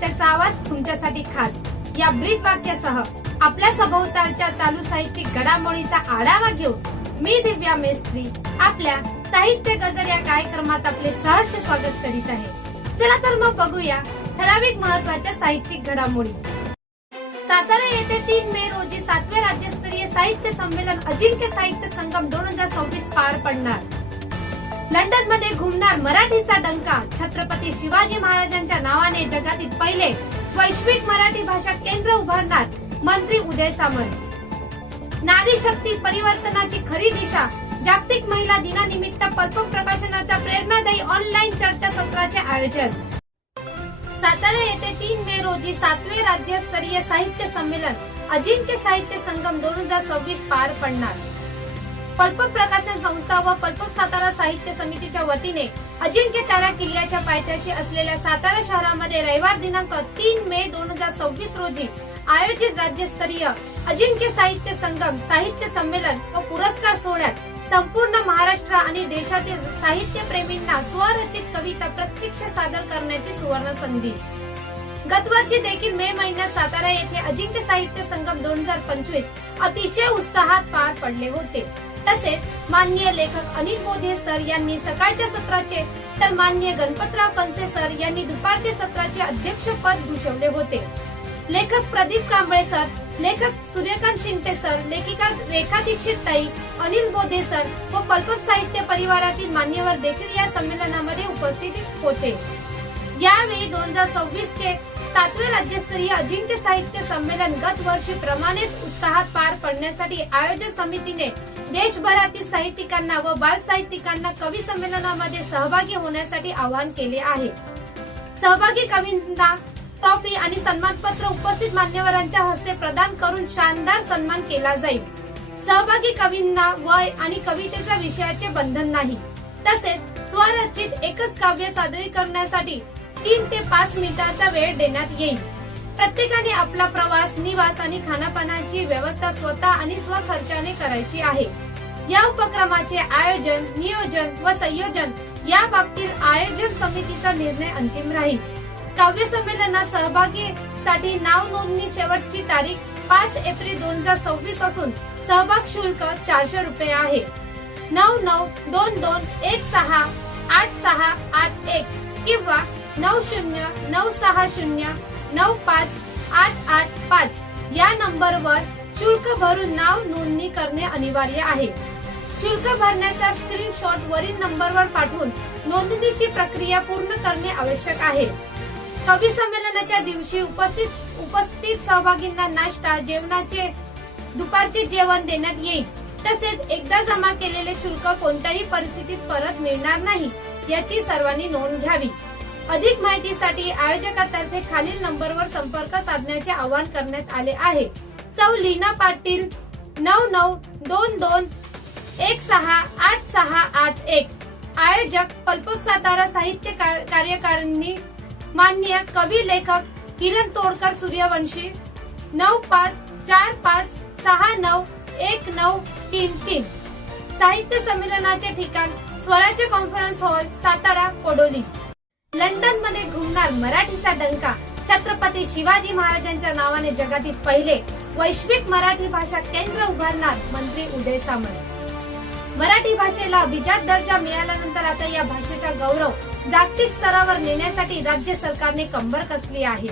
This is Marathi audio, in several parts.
साहित्याचा आवाज तुमच्यासाठी खास या ब्रीद वाक्यासह आपल्या सभोवतालच्या चालू साहित्यिक घडामोडीचा आढावा घेऊन मी दिव्या मेस्त्री आपल्या साहित्य गजर या कार्यक्रमात आपले सहर्ष स्वागत करीत आहे। चला तर मग बघूया ठराविक महत्त्वाच्या साहित्यिक घडामोडी। सातारा येथे 3 मे रोजी 7वे राज्यस्तरीय साहित्य संमेलन अजिंक्य साहित्य संगम 2026 पार पडणार। लंडन मध्ये घुमणार मराठीचा डंका, छत्रपती शिवाजी महाराजांच्या नावाने जगातील पहिले वैश्विक मराठी भाषा केंद्र उभारणार मंत्री उदय सामंत। नारी शक्ती परिवर्तनाची खरी दिशा, जागतिक महिला दिनानिमित्त पल्प प्रकाशनाचा प्रेरणादायी ऑनलाईन चर्चासत्राचे आयोजन। सातारा येथे 3 मे रोजी 7वे राज्यस्तरीय साहित्य संमेलन अजिंक्य साहित्य संगम 2026 पार पडणार। पल्प प्रकाशन संस्था व पल्प सातारा साहित्य समितीच्या वतीने अजिंक्य तारा किल्ल्याच्या पायथ्याशी असलेल्या सातारा शहरामध्ये रविवार दिनांक 3 मे 2026 रोजी आयोजित राज्यस्तरीय अजिंक्य साहित्य संगम साहित्य संमेलन व पुरस्कार सोहळ्यात संपूर्ण महाराष्ट्र आणि देशातील साहित्य प्रेमींना स्वरचित कविता प्रत्यक्ष सादर करण्याची सुवर्ण संधी। गतवर्षी देखील मे महिन्यात सातारा येथे अजिंक्य साहित्य संगम 2025 अतिशय उत्साहात पार पडले होते। तसेच माननीय लेखक अनिल बोधे सर यांनी सकाळच्या सत्राचे तर माननीय गणपतराव कनसे सर यांनी दुपारच्या सत्राचे अध्यक्षपद भूषवले होते। लेखक प्रदीप कांबळे सर, लेखक सूर्यकांत शिंगटे सर, लेखिका रेखा दीक्षित ताई, अनिल बोधे सर व पल्प साहित्य परिवारातील मान्यवर देखील या संमेलनामध्ये उपस्थित होते। यावेळी 2026 चे 7वे राज्यस्तरीय अजिंक्य साहित्य संमेलन गत वर्षीप्रमाणेच उत्साहात पार पडण्यासाठी आयोजक समितीने देशभरातील साहित्यिकांना व बाल साहित्यिकांना कवी संमेलनामध्ये सहभागी होण्यासाठी आवाहन केले आहे। सहभागी कवींना ट्रॉफी आणि सन्मानपत्र उपस्थित मान्यवरांच्या हस्ते प्रदान करून शानदार सन्मान केला जाईल। सहभागी कवींना वय आणि कवितेच्या विषयाचे बंधन नाही। तसेच स्वरचित एकच काव्य सादरीकरणासाठी 3 ते 5 मिनिटांचा वेळ देण्यात येईल। प्रत्येकाने आपला प्रवास, निवास आणि खानापानाची व्यवस्था स्वतः आणि स्वखर्चाने करायची आहे। या उपक्रमाचे आयोजन, नियोजन व संयोजन या बाबतीत आयोजन समितीचा निर्णय अंतिम राहील। काव्य संमेलनात सहभागीसाठी नाव नोंदणी शेवटची तारीख 5 एप्रिल 2026 असून सहभाग शुल्क 400 रुपये आहे। 9922168681 किंवा 9096095885 या नंबरवर शुल्क भरून नाव नोंदणी करणे अनिवार्य आहे। शुल्क भरण्याचा स्क्रीनशॉट वरील नंबरवर पाठवून नोंदणीची प्रक्रिया पूर्ण करणे आवश्यक आहे। कवी संमेलनाच्या दिवशी उपस्थित सहभागींना नाश्ता, जेवणाचे दुपारचे जेवण देण्यात येईल। तसेच एकदा जमा केलेले शुल्क कोणत्याही परिस्थितीत परत मिळणार नाही याची सर्वांनी नोंद घ्यावी। अधिक माहितीसाठी आयोजकातर्फे खालील नंबरवर संपर्क साधण्याचे आवाहन करण्यात आले आहे। सौ लीना पाटील 9922168681 आयोजक पल्प सातारा साहित्य कार्यकारिणी माननीय कवी लेखक किरण तोडकर सूर्यवंशी 9545691933 साहित्य संमेलनाचे ठिकाण स्वराज्य conference hall Satara Kodoli. London मध्ये घुमणार मराठीचा डंका, छत्रपती शिवाजी महाराजांच्या नावाने जगातील पहिले वैश्विक मराठी भाषा केंद्र उभारणार मंत्री उदय सामंत। मराठी भाषेला अभिजात दर्जा मिळाल्यानंतर आता या भाषेचा गौरव जागतिक स्तरावर नेण्यासाठी राज्य सरकारने कंबर कसली आहे।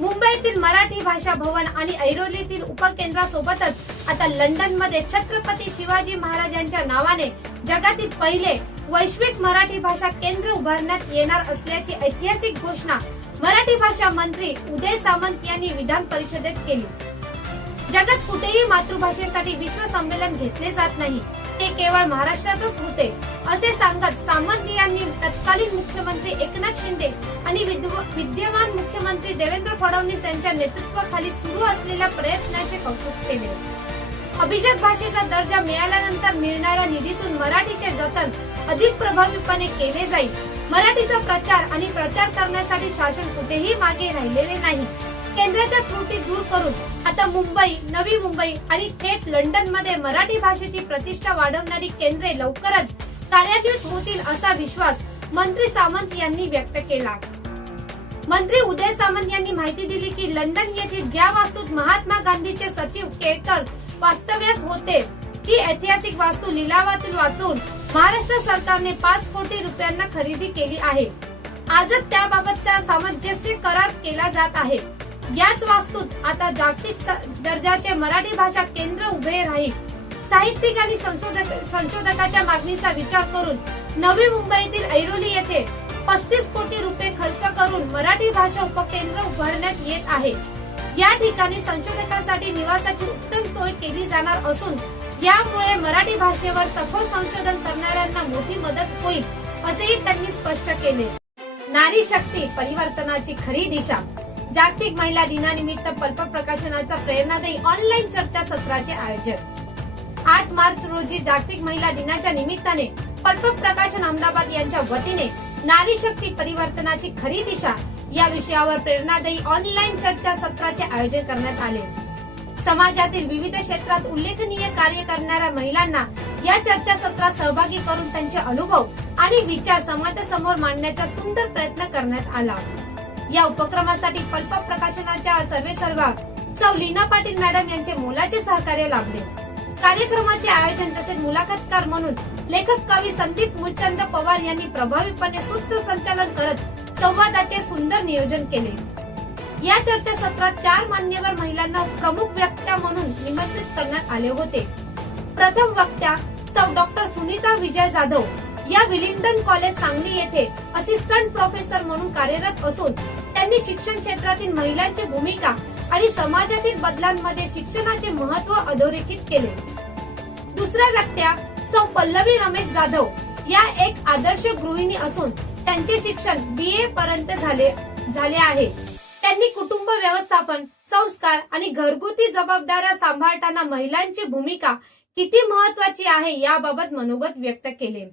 मुंबईतील मराठी भाषा भवन आणि ऐरोलीतील उपकेंद्रासोबतच आता लंडन मध्ये छत्रपती शिवाजी महाराजांच्या नावाने जगातील पहिले वैश्विक मराठी भाषा केंद्र उभारण्यात येणार असल्याची ऐतिहासिक घोषणा मराठी भाषा मंत्री उदय सामंत यांनी विधान परिषदेत केली। जगात कुठेही मातृभाषेसाठी विश्व संमेलन घेतले जात नाही, ते केवळ महाराष्ट्रातच होते असे सांगत सामंत यांनी तत्कालीन मुख्यमंत्री एकनाथ शिंदे आणि विद्यमान मुख्यमंत्री देवेंद्र फडणवीस यांच्या नेतृत्वाखाली सुरू असलेल्या प्रयत्नाचे कौतुक केले। अभिजात भाषेचा दर्जा मिळाल्यानंतर मिळणाऱ्या निधीतून मराठीचे जतन अधिक प्रभावीपणे केले जाईल। मराठीचा प्रचार आणि प्रचार करण्यासाठी शासन कुठेही मागे राहिलेले नाही। केंद्राच्या त्रुटी दूर करून आता मुंबई, नवी मुंबई आणि थेट लंडन मध्ये मराठी भाषेची प्रतिष्ठा वाढवणारी केंद्रे लवकरच कार्यान्वित होतील असा विश्वास मंत्री सामंत यांनी व्यक्त केला। मंत्री उदय सामंत यांनी माहिती दिली की लंडन येथे ज्या वास्तूत महात्मा गांधीचे सचिव केळकर वास्तव्यास होते ती ऐतिहासिक वास्तू लिलावातील वाचून महाराष्ट्र सरकारने 5 कोटी रुपयांना खरेदी केली आहे. आजच त्याबाबतचा सामंजस्य करार केला जात आहे. याच वास्तूत आता जागतिक दर्जाचे मराठी भाषा केंद्र उभे राहील. साहित्यिक आणि संशोधकाच्या मागणीचा विचार करून नवी मुंबईतील ऐरोली येथे 35 कोटी रुपये खर्च करून मराठी भाषा उपकेंद्र उभारण्यात येत आहे. या ठिकाणी संशोधकांसाठी निवासाची उत्तम सोय केली जाणार असून यामुळे मराठी भाषेवर सखोल संशोधन करणाऱ्यांना मोठी मदत होईल असेही त्यांनी स्पष्ट केले. नारी शक्ती परिवर्तनाची खरी दिशा. जागतिक महिला दिनानिमित्त पल्प प्रकाशनाचा प्रेरणादायी ऑनलाईन चर्चासत्राचे आयोजन. 8 मार्च रोजी जागतिक महिला दिनाच्या निमित्ताने पल्प प्रकाशन अहमदाबाद यांच्या वतीने नारी शक्ती परिवर्तनाची खरी दिशा या विषयावर प्रेरणादायी ऑनलाईन चर्चासत्राचे आयोजन करण्यात आले. समाजातील विविध क्षेत्रात उल्लेखनीय कार्य करणाऱ्या महिलांना या चर्चासत्रात सहभागी करून त्यांचे अनुभव आणि विचार समाजासमोर मांडण्याचा सुंदर प्रयत्न करण्यात आला. या उपक्रमासाठी पल्प प्रकाशनाच्या सर्वेसर्वा सौ लीना पाटील मॅडम यांचे मोलाचे सहकार्य लाभले. कार्यक्रमाचे आयोजन तसेच मुलाखतकार म्हणून लेखक कवी संदीप मुलचंद पवार यांनी प्रभावीपणे सूत्रसंचालन करत संवादाचे सुंदर नियोजन केले. या चर्चासत्रात 4 मान्यवर महिलांना प्रमुख वक्त्या म्हणून निमंत्रित करण्यात आले होते. प्रथम वक्त्या सौ डॉक्टर सुनीता विजय जाधव या विलिंग्डन कॉलेज सांगली येथे असिस्टंट प्रोफेसर म्हणून कार्यरत असून त्यांनी शिक्षण क्षेत्रातील महिलांची भूमिका आणि समाजातील बदलांमध्ये शिक्षणाचे महत्त्व अधोरेखित केले. दुसऱ्या वक्त्या सौ पल्लवी रमेश जाधव या एक आदर्श गृहिणी असून त्यांचे शिक्षण BA पर्यंत झाले आहे. त्यांनी कुटुंब व्यवस्थापन, संस्कार आणि घरगुती जबाबदाऱ्या सांभाळताना महिलांची भूमिका किती महत्वाची आहे याबाबत मनोगत व्यक्त केले.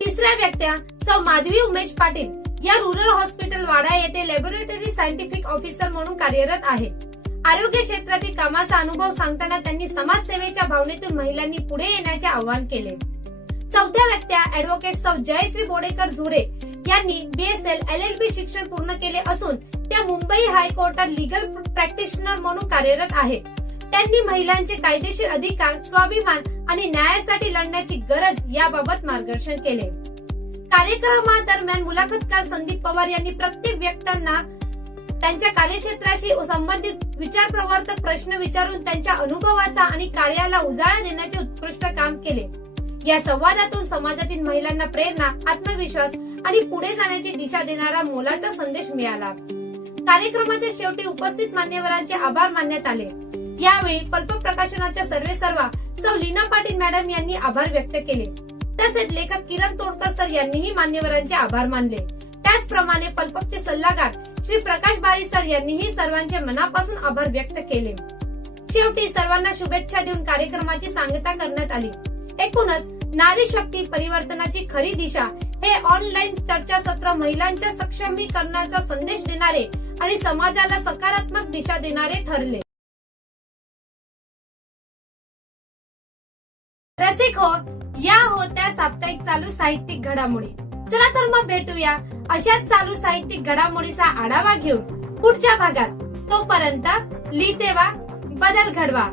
तिसऱ्या वक्त्या सौ माधवी उमेश पाटील या रुरल हॉस्पिटल वाडा येथे लॅबोरेटरी सायंटिफिक ऑफिसर म्हणून कार्यरत आहे. आरोग्य क्षेत्रातील कामाचा अनुभव सांगताना त्यांनी समाजसेवेच्या भावनेतून महिलांनी पुढे येण्याचे आवाहन केले. चौथ्या वक्त्या ऍडव्होकेट सौ जयश्री बोडेकर झुरे यांनी BSL LLB शिक्षण पूर्ण केले असून त्या मुंबई हायकोर्टात लीगल प्रॅक्टिशनर म्हणून कार्यरत आहेत. त्यांनी महिलांचे कायदेशीर अधिकार, स्वाभिमान आणि न्यायासाठी लढण्याची गरज याबाबत मार्गदर्शन केले. कार्यक्रमादरम्यान मुलाखतकार संदीप पवार यांनी प्रत्येक व्यक्तींना त्यांच्या कार्यक्षेत्राशी संबंधित विचारप्रवर्तक प्रश्न विचारून त्यांच्या अनुभवाचा आणि कार्याला उजाळा देण्याचे उत्कृष्ट काम केले. या संवादातून समाजातील महिलांना प्रेरणा, आत्मविश्वास आणि पुढे जाण्याची दिशा देणारा मोलाचा संदेश मिळाला. कार्यक्रमाच्या शेवटी उपस्थित मान्यवरांचे आभार मानण्यात आले. यावेळी पल्प प्रकाशनाच्या सर्वेसर्वा सौ लीना पाटील मॅडम यांनी आभार व्यक्त केले. तसेच लेखक किरण तोडकर सर यांनीही मान्यवरांचे आभार मानले. त्याचप्रमाणे पल्पचे सल्लागार श्री प्रकाश बारी सर यांनीही सर्वांचे मनापासून आभार व्यक्त केले. शेवटी सर्वांना शुभेच्छा देऊन कार्यक्रमाची सांगता करण्यात आली. एकूणच नारी शक्ती परिवर्तनाची खरी दिशा हे ऑनलाईन चर्चासत्र महिलांच्या सक्षमीकरणाचा संदेश देणारे आणि समाजाला सकारात्मक दिशा देणारे ठरले. रसिक हो, या होत्या साप्ताहिक चालू साहित्यिक घडामोडी. चला तर मग भेटूया अशाच चालू साहित्यिक घडामोडीचा आढावा घेऊन पुढच्या भागात. तोपर्यंत लिहिते वा बदल घडवा.